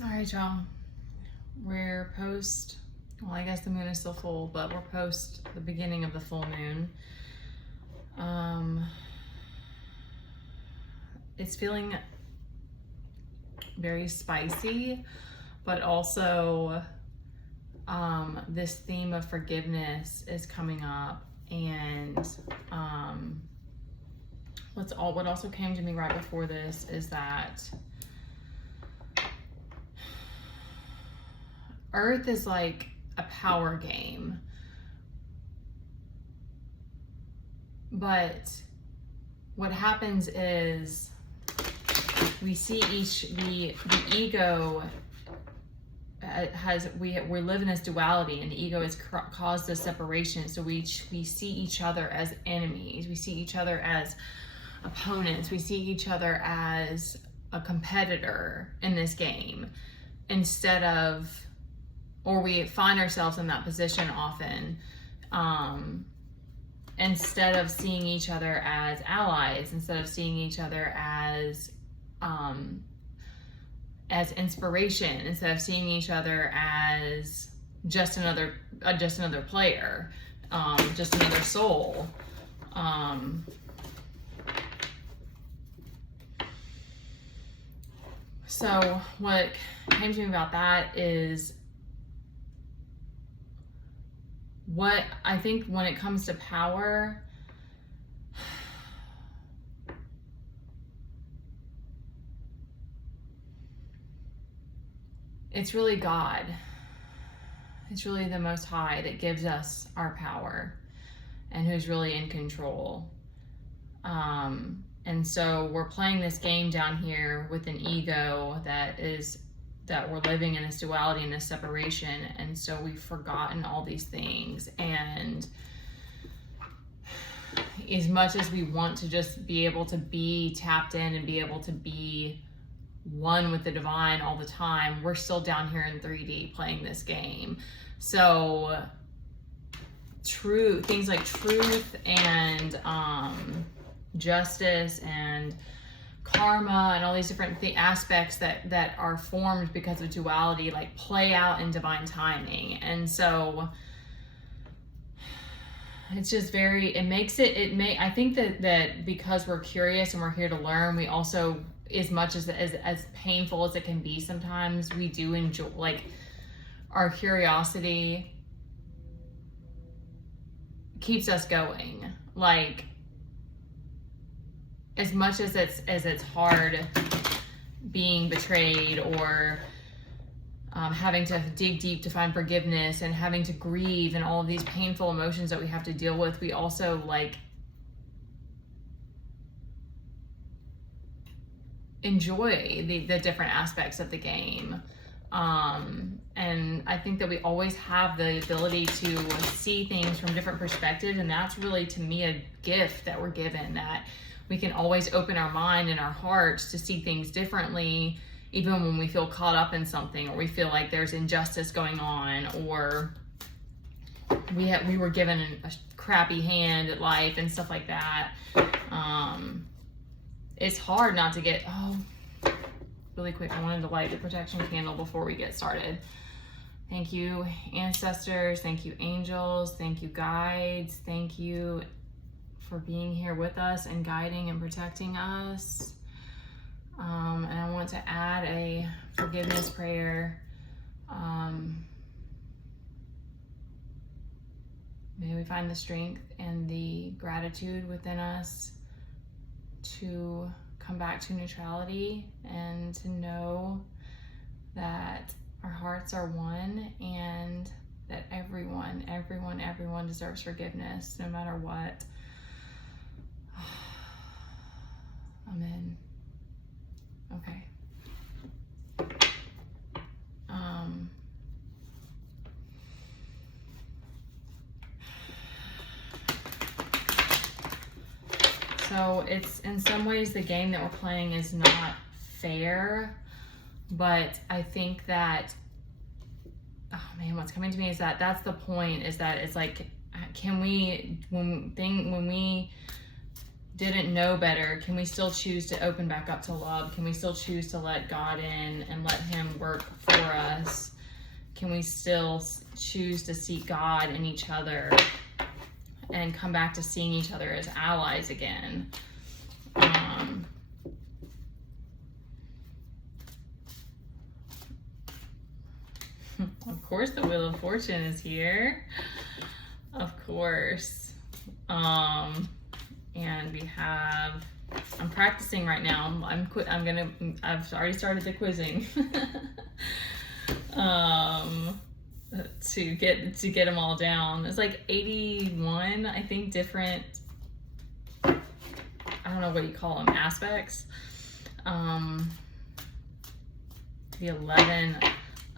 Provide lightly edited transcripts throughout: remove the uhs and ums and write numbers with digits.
All right, y'all. We're post, well, I guess the moon is still full, but we're post the beginning of the full moon. It's feeling very spicy, but also this theme of forgiveness is coming up. And what also came to me right before this is that Earth is like a power game, but what happens is we see the ego we live in this duality, and the ego has caused this separation. So we see each other as enemies, we see each other as opponents, we see each other as a competitor in this game, instead of, or we find ourselves in that position often, instead of seeing each other as allies, instead of seeing each other as inspiration, instead of seeing each other as just another player, just another soul. So what came to me about that is what I think when it comes to power, it's really God. It's really the Most High that gives us our power and who's really in control. And so we're playing this game down here with an ego that we're living in this duality and this separation. And so we've forgotten all these things. And as much as we want to just be able to be tapped in and be able to be one with the divine all the time, we're still down here in 3D playing this game. So things like truth and justice and karma and all these different aspects that are formed because of duality, like, play out in divine timing. And so it's just I think that because we're curious and we're here to learn, we also, as much as painful as it can be sometimes, we do enjoy, like, our curiosity keeps us going. Like, as much as it's hard being betrayed, or having to dig deep to find forgiveness, and having to grieve, and all of these painful emotions that we have to deal with, we also, like, enjoy the different aspects of the game. And I think that we always have the ability to see things from different perspectives, and that's really, to me, a gift that we're given, that we can always open our mind and our hearts to see things differently, even when we feel caught up in something, or we feel like there's injustice going on, or we were given a crappy hand at life and stuff like that. It's hard not to get, really quick, I wanted to light the protection candle before we get started. Thank you, ancestors. Thank you, angels. Thank you, guides. Thank you for being here with us and guiding and protecting us. And I want to add a forgiveness prayer. May we find the strength and the gratitude within us to come back to neutrality, and to know that our hearts are one, and that everyone deserves forgiveness, no matter what. Amen. Okay. So it's, in some ways, the game that we're playing is not fair, but I think that, what's coming to me is that that's the point, is that it's like, when we didn't know better, can we still choose to open back up to love? Can we still choose to let God in and let him work for us? Can we still choose to seek God in each other and come back to seeing each other as allies again? Of course, the Wheel of Fortune is here. Of course. And we have, I'm practicing right now. I've already started the quizzing. To get them all down. It's like 81, I think, different, I don't know what you call them, aspects. The 11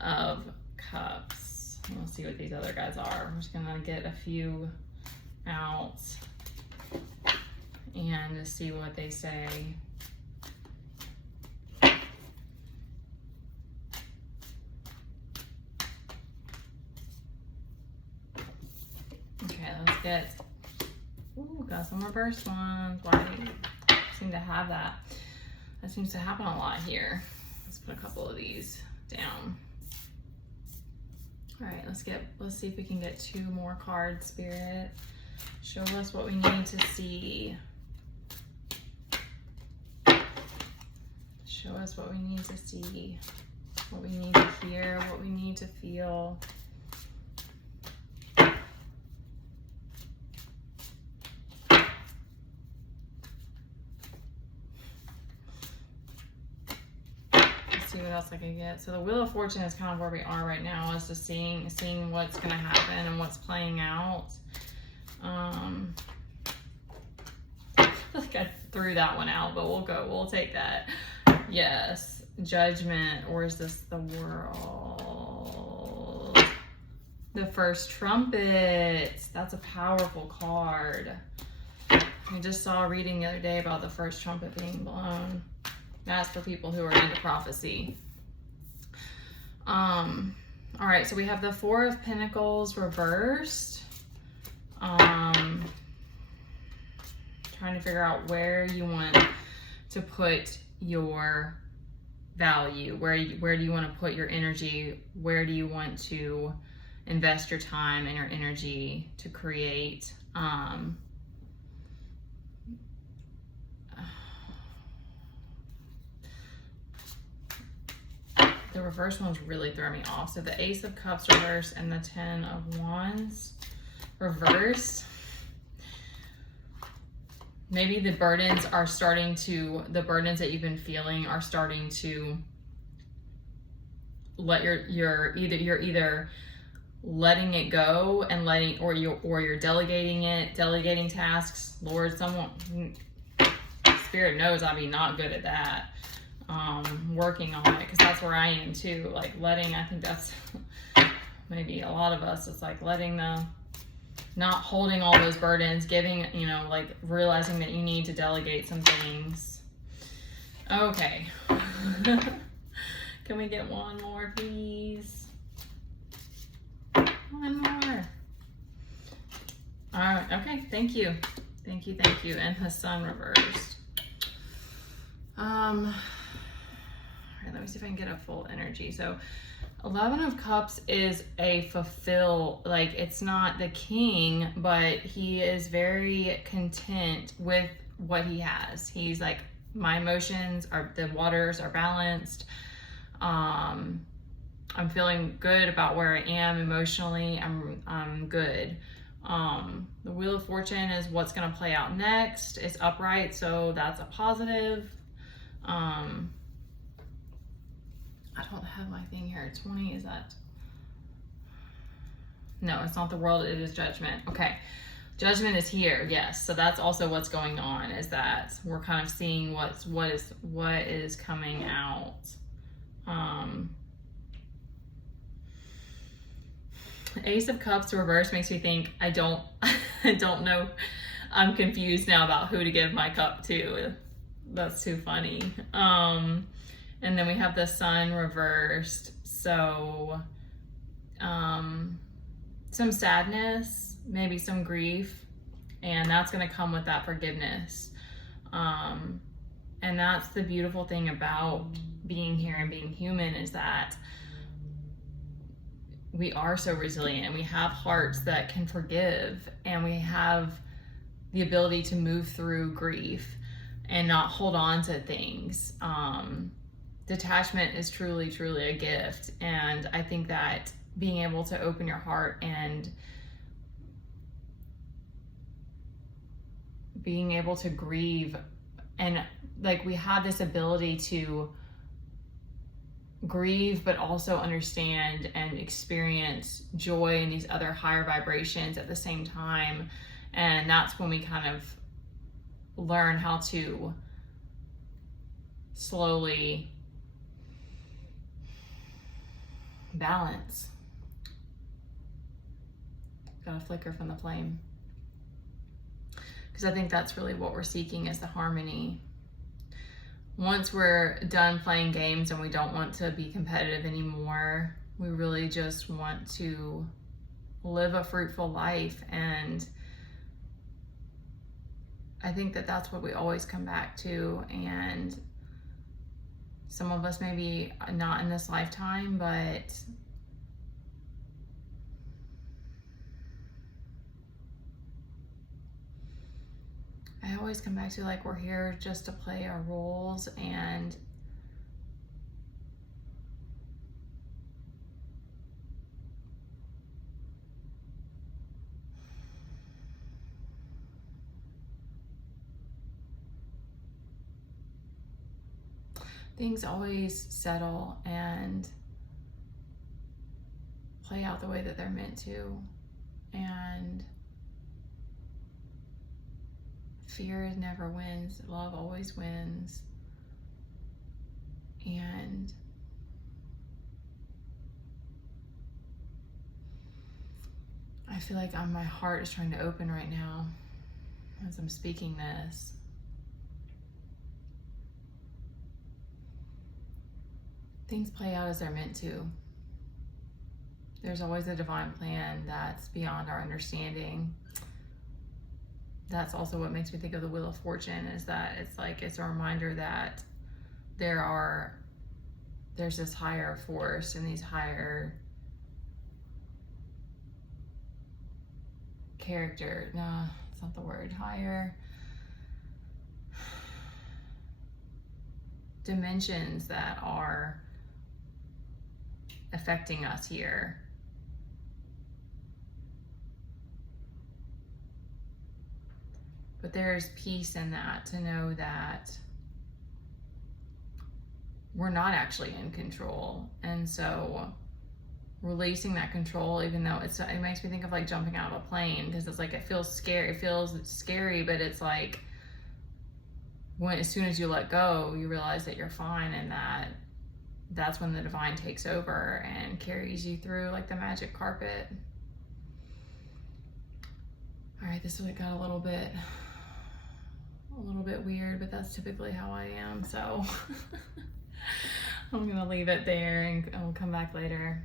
of Cups. We'll see what these other guys are. I'm just gonna get a few out and to see what they say. Okay, let's get, ooh, got some reverse ones. Why do you seem to have that? That seems to happen a lot here. Let's put a couple of these down. All right, let's see if we can get 2 more cards, Spirit. Show us what we need to see. Show us what we need to see, what we need to hear, what we need to feel. See what else I can get. So the Wheel of Fortune is kind of where we are right now, is just seeing what's going to happen and what's playing out. I feel like I threw that one out, but we'll take that. Yes, Judgment, or is this the World? The First Trumpet. That's a powerful card. I just saw a reading the other day about the first trumpet being blown. That's for people who are into prophecy. All right, so we have the 4 of Pentacles reversed. Trying to figure out where you want to put your value. Where do you want to put your energy? Where do you want to invest your time and your energy to create? The reverse ones really throw me off. So the Ace of Cups reversed and the 10 of Wands reversed. Maybe the burdens that you've been feeling are starting to let you're either letting it go and or you're delegating tasks. Lord, Spirit knows I'd be not good at that. Working on it, because that's where I am too. Like I think that's maybe a lot of us. It's like not holding all those burdens, giving, like realizing that you need to delegate some things. Okay. Can we get one more, please? One more. All right. Okay. Thank you. Thank you. And the Sun reversed. All right, let me see if I can get a full energy. So 11 of Cups is a it's not the king, but he is very content with what he has. He's like, my emotions the waters are balanced. I'm feeling good about where I am emotionally. I'm good. The Wheel of Fortune is what's going to play out next. It's upright, so that's a positive. I don't have my thing here. 20, is that? No, it's not the World, it is Judgment. Okay. Judgment is here, yes. So that's also what's going on, is that we're kind of seeing what is coming out. Ace of Cups reverse makes me think I don't know. I'm confused now about who to give my cup to. That's too funny. And then we have the Sun reversed. So some sadness, maybe some grief, and that's going to come with that forgiveness. And that's the beautiful thing about being here and being human, is that we are so resilient, and we have hearts that can forgive, and we have the ability to move through grief and not hold on to things. Detachment is truly, truly a gift. And I think that being able to open your heart and being able to grieve, and like, we have this ability to grieve but also understand and experience joy and these other higher vibrations at the same time. And that's when we kind of learn how to slowly balance. Got a flicker from the flame. Because I think that's really what we're seeking, is the harmony. Once we're done playing games and we don't want to be competitive anymore, we really just want to live a fruitful life. And I think that that's what we always come back to. And some of us maybe not in this lifetime, but I always come back to, like, we're here just to play our roles, and things always settle and play out the way that they're meant to. And fear never wins. Love always wins. And I feel like my heart is trying to open right now as I'm speaking this. Things play out as they're meant to. There's always a divine plan that's beyond our understanding. That's also what makes me think of the Wheel of Fortune, is that it's a reminder that there's this higher force and these higher character, no, it's not the word, higher dimensions that are affecting us here. But there's peace in that, to know that we're not actually in control. And so releasing that control, even though it makes me think of like jumping out of a plane, because it's like, it feels scary, but it's like, as soon as you let go, you realize that you're fine, and that's when the divine takes over and carries you through like the magic carpet. All right, this got a little bit weird, but that's typically how I am. So I'm gonna leave it there, and I'll come back later.